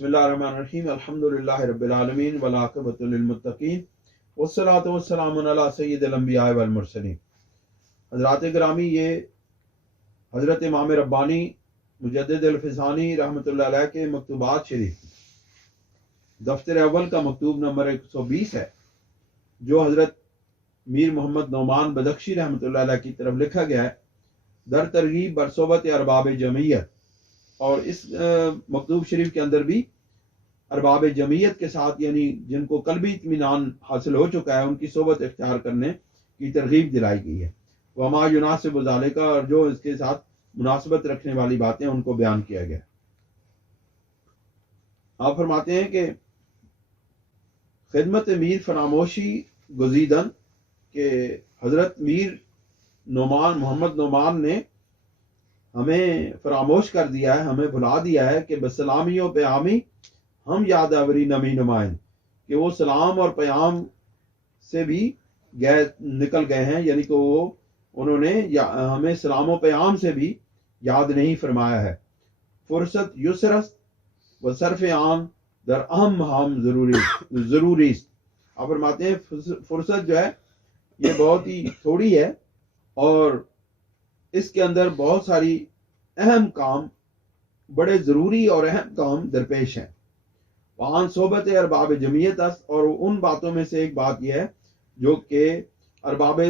बिस्मिल्लाहिर्रहमानिर्रहीम अल्हम्दुलिल्लाहि रब्बिल आलमीन वल आक़िबतु लिल मुत्तक़ीन वस्सलातु वस्सलामु अला सय्यिदिल अंबिया वल मुरसलीन। हज़रात गिरामी, ये हज़रत इमाम रब्बानी मुजद्दिद अल-फ़िज़ानी रहमतुल्लाह अलैह के मकतूबात शरीफ दफ्तर अव्वल का मकतूब नंबर 120 है, जो हज़रत मीर मोहम्मद नौमान बदख्शी रहमतुल्लाह अलैह की तरफ लिखा गया है, दर तरगीब बरसोबत अरबाब जमीयत। और इस मकतूब शरीफ के अंदर भी अरबाब जमीयत के साथ, यानी जिनको कल्बी इत्मीनान हासिल हो चुका है, उनकी सोबत इख्तियार करने की तरगीब दिलाई गई है। वमा युनासिबु ज़ालिका, और जो इसके साथ मुनासबत रखने वाली बातें उनको बयान किया गया। आप फरमाते हैं कि खिदमत मीर फरामोशी गुजीदन के हजरत मीर नौमान मोहम्मद नौमान ने हमें फरामोश कर दिया है, हमें भुला दिया है कि बसलामियों पे आमी हम यादावरी नमी नुमाइन, कि वो सलाम और प्याम से भी निकल गए हैं, यानी कि वो उन्होंने हमें सलाम और प्याम से भी याद नहीं फरमाया है। फुर्सत युसरस व सरफ आम दर अहम हम जरूरी। आप फरमाते हैं फुर्सत जो है ये बहुत ही थोड़ी है और इसके अंदर बहुत सारी अहम काम, बड़े ज़रूरी और अहम काम दरपेश हैं। वहाँ सोबत अरबाब जमीयत, और उन बातों में से एक बात यह है जो कि अरबाब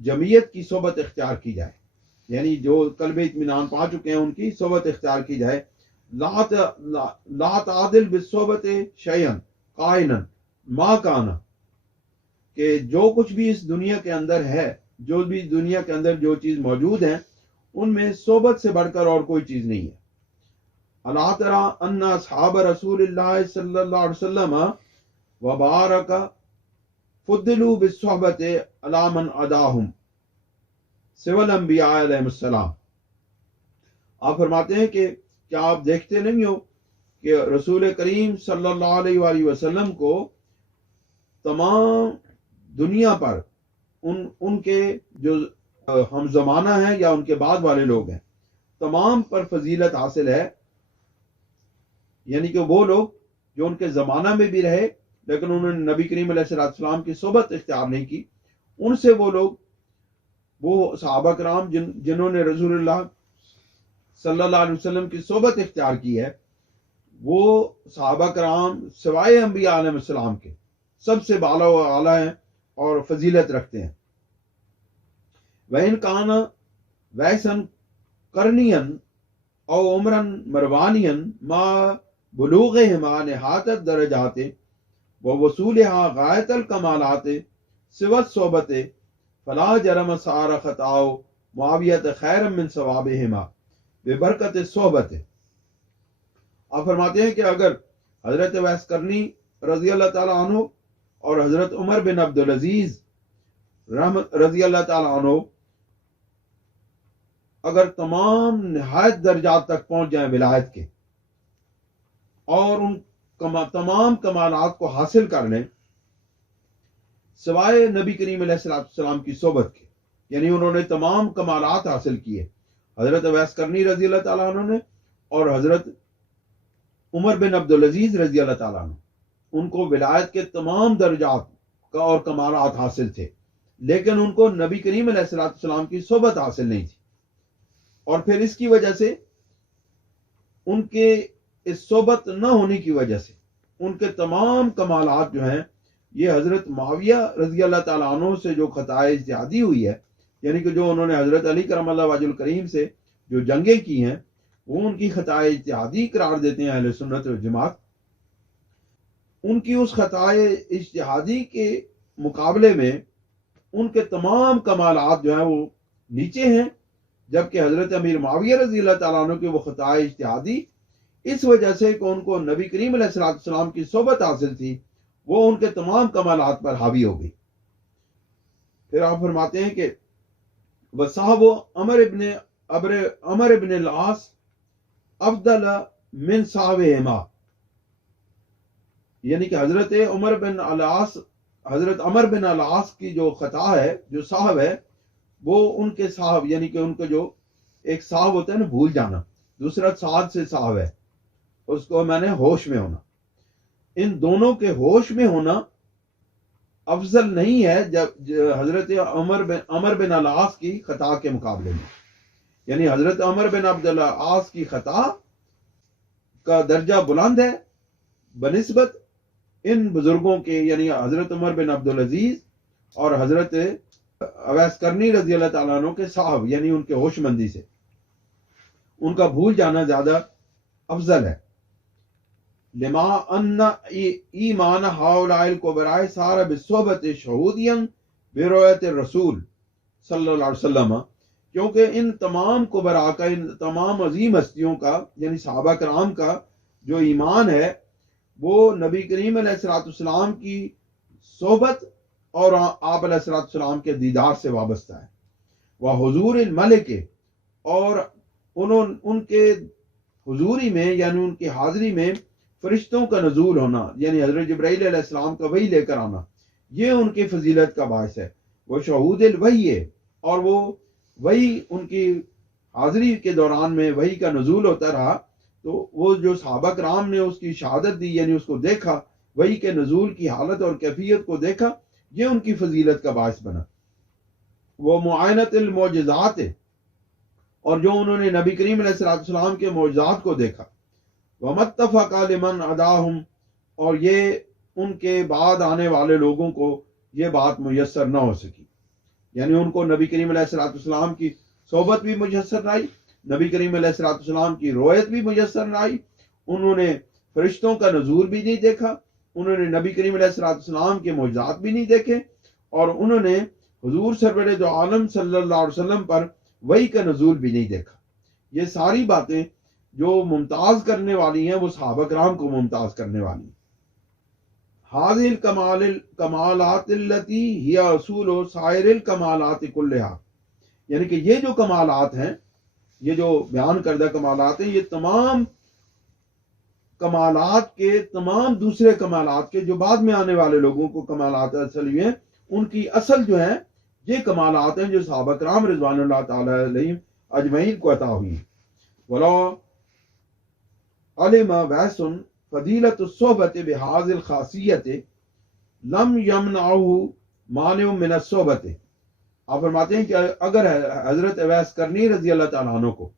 जमीयत की सोबत इख्तियार की जाए, यानी जो कल्बे इत्मीनान पा चुके हैं उनकी सोबत इख्तियार की जाए। ला तादिल बिस्सोबत शयन कायनन मा काना, कि जो कुछ भी इस दुनिया के अंदर है, जो भी दुनिया के अंदर जो चीज़ मौजूद है, उनमें सोबत से बढ़कर और कोई चीज़ नहीं है। अला तरा अन्ना अस्हाब रसूलिल्लाह सल्लल्लाहु अलैहि वसल्लम व बारक फुद्दिलू बिस्सहबत अला मन अदाहुम सिवल अंबिया अलैहिस्सलाम। आप फरमाते हैं कि क्या आप देखते नहीं हो कि रसूल करीम सल्लल्लाहु अलैहि वसल्लम को तमाम दुनिया पर उनके जो हम ज़माना है या उनके बाद वाले लोग हैं, तमाम पर फजीलत हासिल है। यानी कि वो लोग जो उनके ज़माना में भी रहे लेकिन उन्होंने नबी करीम अलैहिस्सलाम की सोबत इख्तियार नहीं की, उनसे वो लोग, वो सहाबा कराम जिन्होंने रसूलुल्लाह सल्लल्लाहु अलैहि वसल्लम की सोबत इख्तियार की है, वो सहाबा कराम सिवाय अंबिया अलैहिस्सलाम के सबसे बाला व आला हैं और फजीलत रखते हैं। वैन कान वैसन करनियन और उमरन मरवानियन मा बुलूग़िहिमा निहातत दरजाते व वसूलिहा गायतल कमालाते सिवत सोबते फला जरम सार खताओ मुआवियत खैरम मिन सवाबिहिमा बेबरकत सोबते। आप फरमाते हैं कि अगर हजरत वैस करनी रजी अल्लाह ताला अन्हु और हजरत उमर बिन अब्दुल अजीज रजी अल्लाह ताला अन्हु अगर तमाम निहायत दर्जात तक पहुंच जाए विलायत के और उन तमाम कमालात को हासिल कर लें सिवाय नबी करीम अलैहिस्सलाम की सोबत के, यानी उन्होंने तमाम कमालात हासिल किए, हजरत वैस करनी रजी अल्लाह ताला अन्हु ने और हजरत उमर बिन अब्दुल अजीज रजी अल्लाह ताला अन्हु, उनको विलायत के तमाम दर्जात का और कमालात हासिल थे, लेकिन उनको नबी करीम अलैहिस्सलाम की सोबत हासिल नहीं थी। और फिर इसकी वजह से, उनके इस सोबत न होने की वजह से उनके तमाम कमालात जो हैं, ये हजरत मुआविया रजी अल्लाह ताला अन्हु से जो खताए इज्तिहादी हुई है, यानी कि जो उन्होंने हजरत अली करमल्लाहु वजहुल करीम से जो जंगें की हैं, वो उनकी खताए इज्तिहादी करार देते हैं अहले सुन्नत व जमात। उनकी उस खताए इज्तिहादी के मुकाबले में उनके तमाम कमालात जो हैं वो नीचे हैं, जबकि हजरत अमीर मुआविया रज़ी अल्लाह ताला अन्हु की वो खताए इज्तिहादी इस वजह से कि उनको नबी करीम अलैहिस्सलाम की सोबत हासिल थी, वो उनके तमाम कमालात पर हावी हो गई। फिर आप फरमाते हैं कि वसाहबो अमर इब्न अल-आस अफदल मिन साहबिहिमा, यानी कि हजरत अमर बिन अल-आस की जो खता है, जो साहब है, वो उनके साहब, यानी कि उनको जो एक साहब होता है ना, भूल जाना, दूसरा साद से साहब है, اس کو میں نے ہوش میں ہونا. ان دونوں کے ہوش میں ہونا افضل نہیں ہے جب حضرت عمر بن العاص کی خطا کے مقابلے میں. یعنی حضرت عمر بن عبد العاص کی خطا کا درجہ بلند ہے بنسبت ان بزرگوں کے، یعنی حضرت عمر بن عبدالعزیز اور حضرت اویس کرنی رضی اللہ تعالیٰ عنہ کے صاحب، یعنی ان کے ہوش مندی سے. ان کا بھول جانا زیادہ افضل ہے. لما ان ایمان ہؤلاء الکبراء صار بالصحبۃ شہودیا برؤیت الرسول صلی اللہ علیہ وسلم، کیونکہ ان تمام کبراء کا، ان تمام عظیم ہستیوں کا، یعنی صحابہ کرام کا جو ایمان ہے وہ نبی کریم علیہ الصلوۃ والسلام کی صحبت اور آپ علیہ الصلوۃ والسلام کے دیدار سے وابستہ ہے. وہ حضور الملک، اور ان کے حضوری میں، یعنی ان کی حاضری میں فرشتوں کا نزول ہونا، یعنی حضرت جبرائیل علیہ السلام کا وحی لے کر آنا، یہ ان کی فضیلت کا باعث ہے. وہ شہود الوحی ہے، اور وہ وحی ان کی حاضری کے دوران میں وحی کا نزول ہوتا رہا، تو وہ جو صحابہ کرام نے اس کی شہادت دی، یعنی اس کو دیکھا، وحی کے نزول کی حالت اور کیفیت کو دیکھا، یہ ان کی فضیلت کا باعث بنا. وہ معائنت المعجزات ہے، اور جو انہوں نے نبی کریم علیہ السلام کے معجزات کو دیکھا. وَمَتَّفَقَ لِمَنْ عَدَاهُمْ، اور یہ ان کے بعد آنے والے لوگوں کو یہ بات میسر نہ ہو سکی. یعنی ان کو نبی کریم علیہ السلام کی صحبت بھی میسر نہ آئی، نبی کریم علیہ السلام کی رویت بھی میسر نہ آئی، انہوں نے فرشتوں کا نزول بھی نہیں دیکھا، انہوں نے نبی کریم علیہ السلام کے معجزات بھی نہیں دیکھے، اور انہوں نے حضور سرور دو عالم صلی اللہ علیہ وسلم پر وحی کا نزول بھی نہیں دیکھا. یہ ساری باتیں جو ممتاز کرنے والی ہیں وہ صحابہ کرام کو ممتاز کرنے والی ہیں. حاضر کمالات التی ہی اصول سائر الکمالات کلہا، یعنی کہ یہ جو کمالات ہیں، یہ جو بیان کردہ کمالات ہیں، یہ تمام کمالات کے، تمام دوسرے کمالات کے جو بعد میں آنے والے لوگوں کو کمالات اصل ہوئے ہیں، ان کی اصل جو ہے یہ کمالات ہیں جو صحابہ کرام رضوان اللہ تعالی علیہم اجمعین کو عطا ہوئی ہیں. وَلَا علم ویس فضیلت الصحبت بہذ الخاصیت لم یمنعہ مانع من الصحبت. آپ فرماتے ہیں کہ اگر حضرت اویس کرنی رضی اللہ تعالیٰ عنہ کو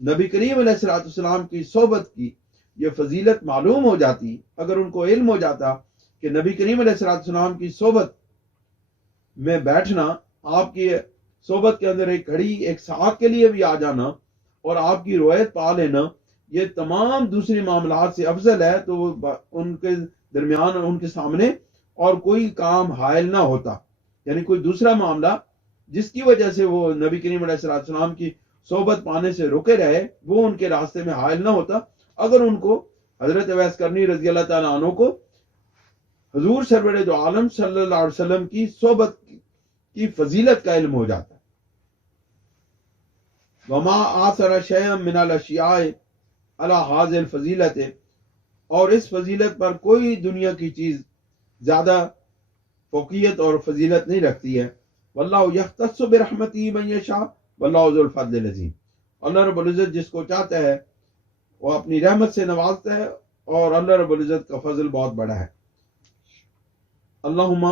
نبی کریم علیہ السلام کی صحبت کی یہ فضیلت معلوم ہو جاتی، اگر ان کو علم ہو جاتا کہ نبی کریم علیہ السلام کی صحبت میں بیٹھنا، آپ کی صحبت کے اندر ایک گھڑی، ایک ساعت کے لیے بھی آ جانا اور آپ کی روایت پا لینا، یہ تمام دوسری معاملات سے افضل ہے، تو ان کے درمیان، ان کے سامنے اور کوئی کام حائل نہ ہوتا. یعنی کوئی دوسرا معاملہ جس کی وجہ سے وہ نبی کریم علیہ السلام کی صحبت پانے سے رکے رہے، وہ ان کے راستے میں حائل نہ ہوتا اگر ان کو حضرت اویس کرنی رضی اللہ تعالیٰ عنہ کو حضور سرور دو عالم صلی اللہ علیہ وسلم کی صحبت کی فضیلت کا علم ہو جاتا. وما آثر شیئا من الاشیاء علی هذه الفضیلت، اور اس فضیلت پر کوئی دنیا کی چیز زیادہ فوقیت اور فضیلت نہیں رکھتی ہے. واللہ یختص برحمتہ من یشاء واللہ ذو الفضل العظیم. اللہ رب العزت جس کو چاہتا ہے وہ اپنی رحمت سے نوازتا ہے، اور اللہ رب العزت کا فضل بہت بڑا ہے. اللہم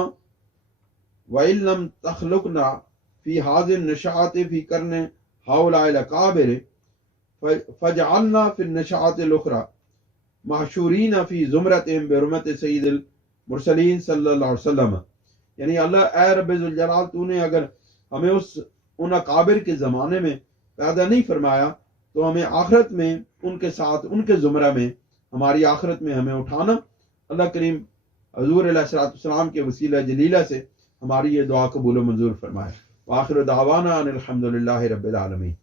وَإِن لَمْ تَخْلُقْنَا فِي هَذِهِ النَّشَاءَةِ فِي قَرْنِ هَؤُلَاءِ الْأَكَابِرِ فَاجْعَلْنَا فِي النَّشَاءَةِ الْأُخْرَى مَحْشُورِينَ فِي زُمْرَةٍ بِحُرْمَةِ سَيِّدِ المرسلین صلی اللہ علیہ وسلم. یعنی اللہ اے رب ذوالجلال، تو نے اگر ہمیں ان اکابر کے زمانے میں پیدا نہیں فرمایا تو ہمیں آخرت میں ان کے ساتھ، ان کے زمرہ میں، ہماری آخرت میں ہمیں اٹھانا. اللہ کریم حضور علیہ السلام کے وسیلہ جلیلہ سے ہماری یہ دعا قبول و منظور فرمائے. وآخر دعوانا ان الحمد للہ رب العالمین.